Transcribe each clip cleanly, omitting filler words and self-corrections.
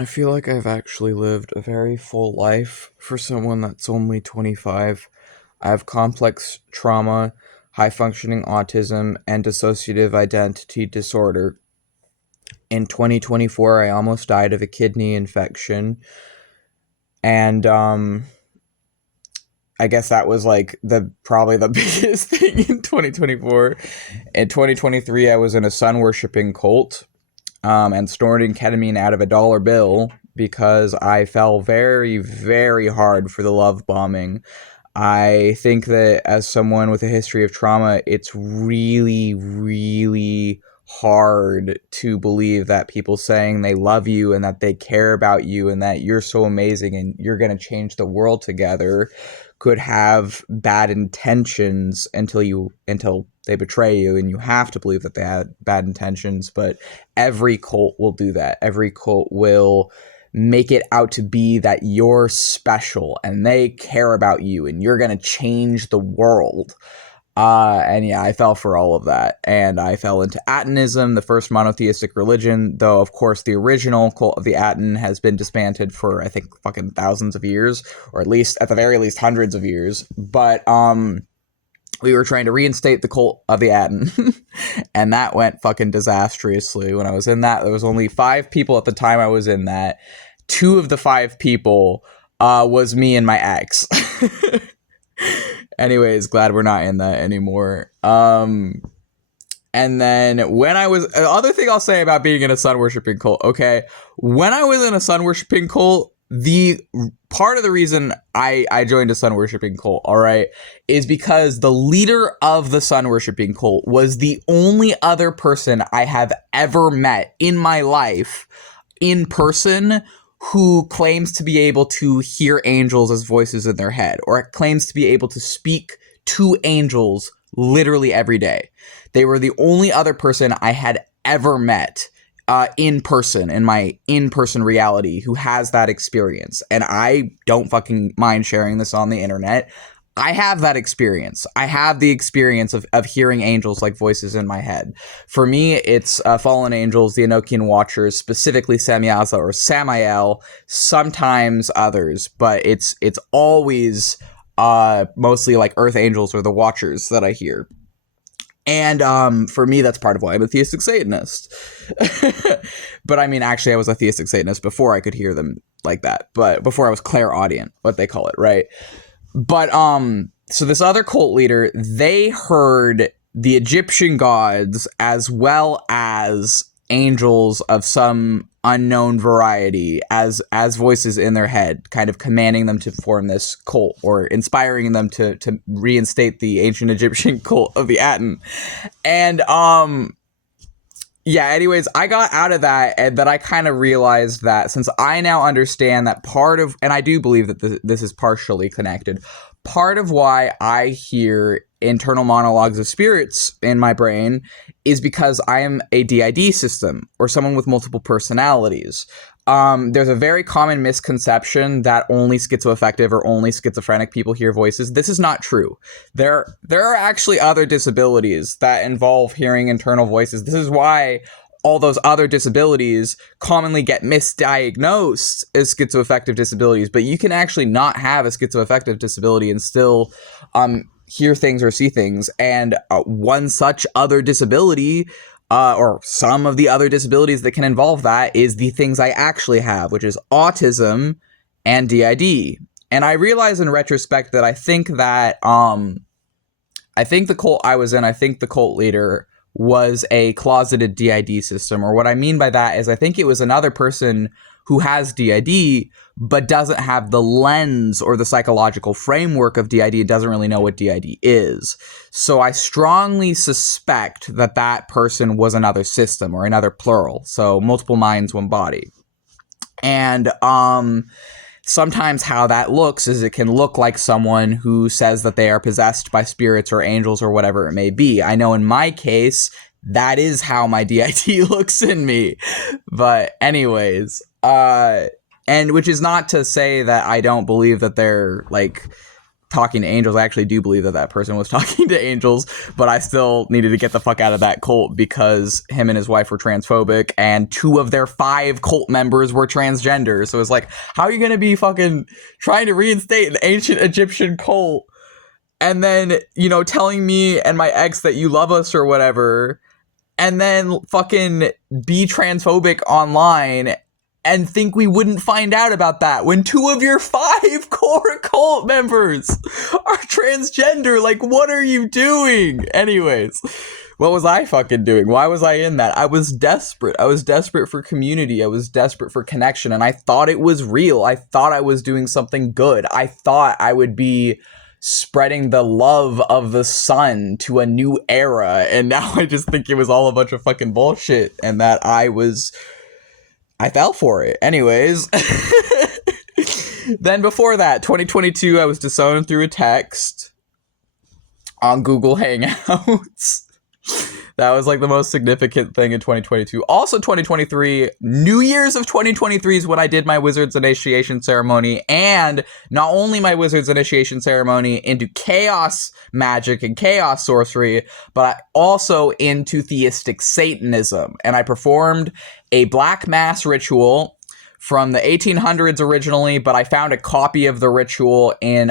I feel like I've actually lived a very full life for someone that's only 25. I have complex trauma, high functioning autism, and dissociative identity disorder. In 2024, I almost died of a kidney infection. And I guess that was like the probably the biggest thing in 2024. In 2023, I was in a sun worshipping cult and snorting ketamine out of a dollar bill because I fell very, very hard for the love bombing. I think that as someone with a history of trauma, it's really, really hard to believe that people saying they love you and that they care about you and that you're so amazing and you're going to change the world together could have bad intentions until they betray you, and you have to believe that they had bad intentions. But every cult will do that. Every cult will make it out to be that you're special and they care about you and you're going to change the world. And yeah, I fell for all of that. And I fell into Atonism, the first monotheistic religion, though, of course, the original cult of the Aton has been disbanded for, I think, fucking thousands of years, or at the very least, hundreds of years. But, we were trying to reinstate the cult of the Aton, and that went fucking disastrously. When I was in that, there was only 5 people at the time I was in that. 2 of the 5 people was me and my ex. Anyways, glad we're not in that anymore. And then when I was, other thing I'll say about being in a sun worshipping cult, okay, when I was in a sun worshipping cult, the part of the reason I joined a sun worshipping cult, all right, is because the leader of the sun worshipping cult was the only other person I have ever met in my life in person who claims to be able to hear angels as voices in their head, or claims to be able to speak to angels literally every day. They were the only other person I had ever met in person, in my in-person reality, who has that experience. And I don't fucking mind sharing this on the internet. I have that experience. I have the experience of hearing angels like voices in my head. For me, it's fallen angels, the Enochian Watchers, specifically Samyaza or Samael, sometimes others, but it's always mostly like Earth Angels or the Watchers that I hear. And for me, that's part of why I'm a theistic Satanist. But I mean, actually, I was a theistic Satanist before I could hear them like that. But before I was clairaudient, what they call it, right? But so this other cult leader, they heard the Egyptian gods as well as angels of some unknown variety as voices in their head, kind of commanding them to form this cult or inspiring them to reinstate the ancient Egyptian cult of the Aten. And yeah, anyways, I got out of that, and then I kind of realized that since I now understand that part of, and I do believe that this is partially connected, part of why I hear internal monologues of spirits in my brain is because I am a DID system, or someone with multiple personalities. There's a very common misconception that only schizoaffective or only schizophrenic people hear voices. This is not true. There are actually other disabilities that involve hearing internal voices. This is why all those other disabilities commonly get misdiagnosed as schizoaffective disabilities, but you can actually not have a schizoaffective disability and still hear things or see things. And one such other disability, or some of the other disabilities that can involve that, is the things I actually have, which is autism and DID. And I realize in retrospect that I think that I think the cult I was in, I think the cult leader was a closeted DID system. Or what I mean by that is I think it was another person who has DID but doesn't have the lens or the psychological framework of DID, doesn't really know what DID is. So I strongly suspect that that person was another system, or another plural. So multiple minds, one body. And sometimes how that looks is it can look like someone who says that they are possessed by spirits or angels or whatever it may be. I know in my case, that is how my DID looks in me. But anyways, and which is not to say that I don't believe that they're like talking to angels. I actually do believe that person was talking to angels, but I still needed to get the fuck out of that cult because him and his wife were transphobic, and 2 of their 5 cult members were transgender. So it's like, how are you going to be fucking trying to reinstate an ancient Egyptian cult and then, you know, telling me and my ex that you love us or whatever, and then fucking be transphobic online and think we wouldn't find out about that when 2 of your 5 core cult members are transgender? Like, what are you doing? Anyways, what was I fucking doing? Why was I in that? I was desperate. I was desperate for community. I was desperate for connection, and I thought it was real. I thought I was doing something good. I thought I would be spreading the love of the sun to a new era, and now I just think it was all a bunch of fucking bullshit, and that I fell for it. Anyways, then before that, 2022, I was disowned through a text on Google Hangouts. That was like the most significant thing in 2022. Also 2023, New Year's of 2023 is when I did my Wizard's initiation ceremony, and not only my Wizard's initiation ceremony into chaos magic and chaos sorcery, but also into theistic Satanism. And I performed a black mass ritual from the 1800s originally, but I found a copy of the ritual in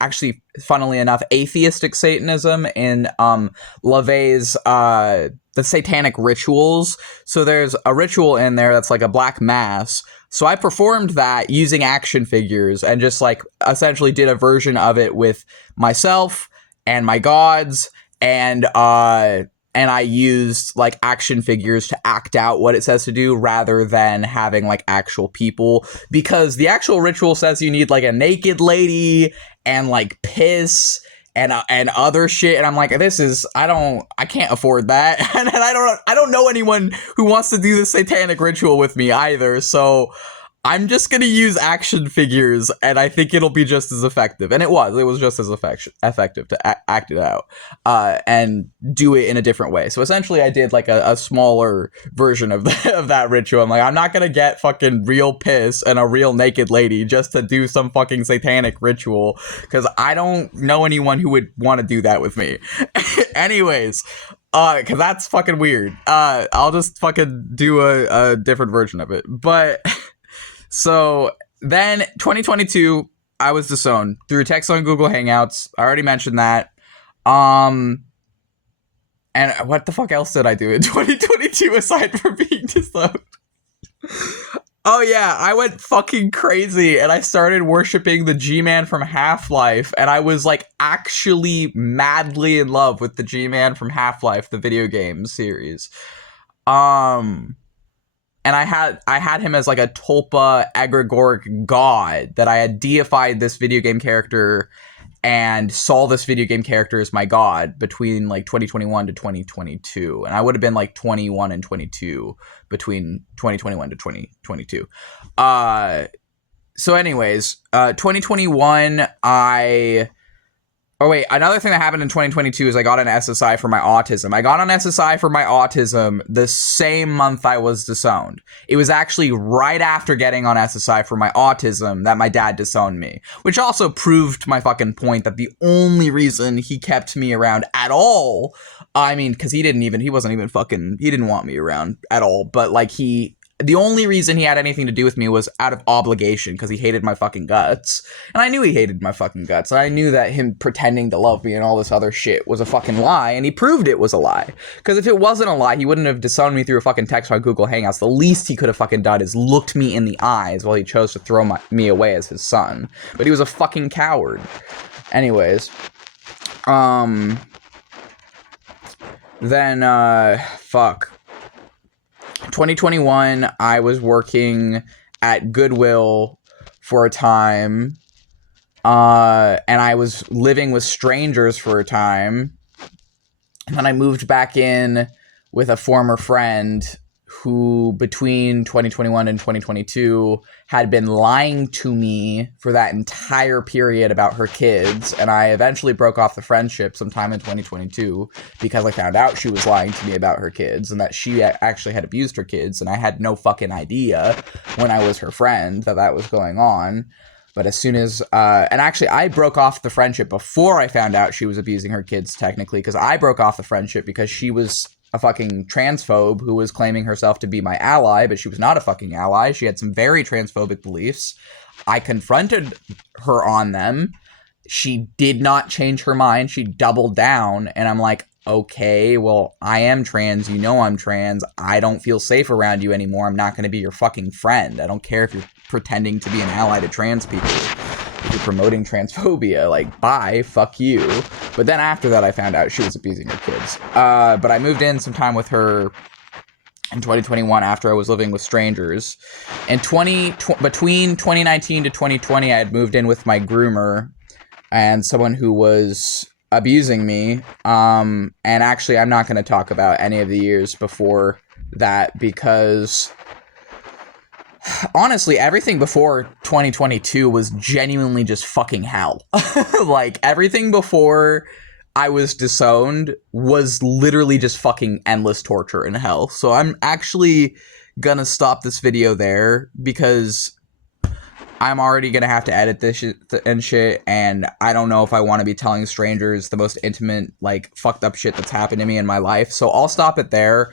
actually, funnily enough, atheistic Satanism in LaVey's The Satanic Rituals. So there's a ritual in there that's like a black mass. So I performed that using action figures and just like essentially did a version of it with myself and my gods, and I used like action figures to act out what it says to do rather than having like actual people, because the actual ritual says you need like a naked lady and like piss and other shit, and I'm like, I can't afford that. And I don't know anyone who wants to do the satanic ritual with me either, so I'm just going to use action figures, and I think it'll be just as effective. And it was just as effective to act it out and do it in a different way. So essentially I did like a smaller version of that ritual. I'm like, I'm not going to get fucking real piss and a real naked lady just to do some fucking satanic ritual, because I don't know anyone who would want to do that with me. Anyways, because that's fucking weird. I'll just fucking do a different version of it. But... So then 2022, I was disowned through text on Google Hangouts. I already mentioned that. And what the fuck else did I do in 2022 aside from being disowned? Oh yeah, I went fucking crazy and I started worshiping the G-Man from Half-Life, and I was like actually madly in love with the G-Man from Half-Life, the video game series. And I had him as like a Tulpa egregoric god, that I had deified this video game character and saw this video game character as my god between like 2021 to 2022. And I would have been like 21 and 22 between 2021 to 2022. So anyways, 2021, Oh, wait, another thing that happened in 2022 is I got an SSI for my autism. I got an SSI for my autism the same month I was disowned. It was actually right after getting on SSI for my autism that my dad disowned me, which also proved my fucking point that the only reason he kept me around at all, I mean, because he didn't want me around at all, but like the only reason he had anything to do with me was out of obligation, because he hated my fucking guts. And I knew he hated my fucking guts. And I knew that him pretending to love me and all this other shit was a fucking lie, and he proved it was a lie. Because if it wasn't a lie, he wouldn't have disowned me through a fucking text on Google Hangouts. The least he could have fucking done is looked me in the eyes while he chose to throw me away as his son. But he was a fucking coward. Anyways. Then, fuck. 2021, I was working at Goodwill for a time, and I was living with strangers for a time, and then I moved back in with a former friend who, between 2021 and 2022, had been lying to me for that entire period about her kids, and I eventually broke off the friendship sometime in 2022 because I found out she was lying to me about her kids and that she actually had abused her kids, and I had no fucking idea when I was her friend that was going on. But as soon as, and actually I broke off the friendship before I found out she was abusing her kids technically, because I broke off the friendship because she was a fucking transphobe who was claiming herself to be my ally, but she was not a fucking ally. She had some very transphobic beliefs. I confronted her on them. She did not change her mind. She doubled down, and I'm like, okay, well, I am trans. You know I'm trans. I don't feel safe around you anymore. I'm not going to be your fucking friend. I don't care if you're pretending to be an ally to trans people. If you're promoting transphobia, like, bye, fuck you. But then after that, I found out she was abusing her kids. But I moved in some time with her in 2021 after I was living with strangers. In between 2019 to 2020, I had moved in with my groomer and someone who was abusing me. And actually, I'm not going to talk about any of the years before that because honestly, everything before 2022 was genuinely just fucking hell. Like, everything before I was disowned was literally just fucking endless torture and hell. So I'm actually gonna stop this video there because I'm already gonna have to edit this shit and shit, and I don't know if I want to be telling strangers the most intimate, like, fucked up shit that's happened to me in my life. So I'll stop it there.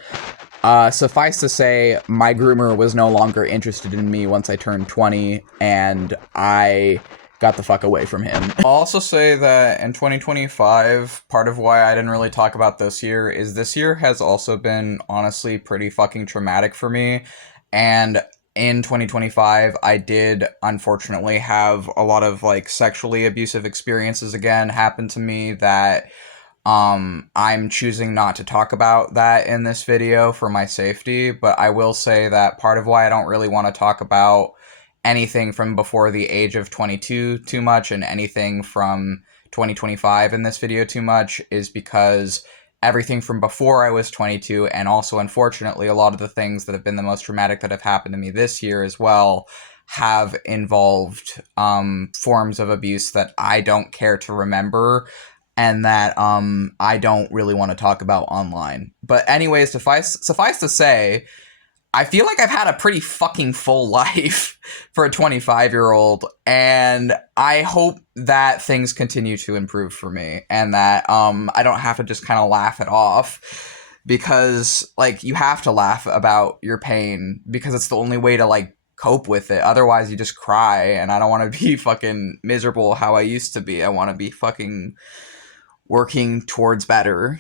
Suffice to say, my groomer was no longer interested in me once I turned 20, and I got the fuck away from him. I'll also say that in 2025, part of why I didn't really talk about this year is this year has also been honestly pretty fucking traumatic for me, and in 2025, I did unfortunately have a lot of like sexually abusive experiences again happen to me that I'm choosing not to talk about that in this video for my safety, but I will say that part of why I don't really want to talk about anything from before the age of 22 too much and anything from 2025 in this video too much is because everything from before I was 22 and also unfortunately a lot of the things that have been the most traumatic that have happened to me this year as well have involved forms of abuse that I don't care to remember and that I don't really want to talk about online. But anyways, suffice to say, I feel like I've had a pretty fucking full life for a 25-year-old, and I hope that things continue to improve for me, and that I don't have to just kind of laugh it off, because, like, you have to laugh about your pain, because it's the only way to, like, cope with it. Otherwise, you just cry, and I don't want to be fucking miserable how I used to be. I want to be fucking working towards better.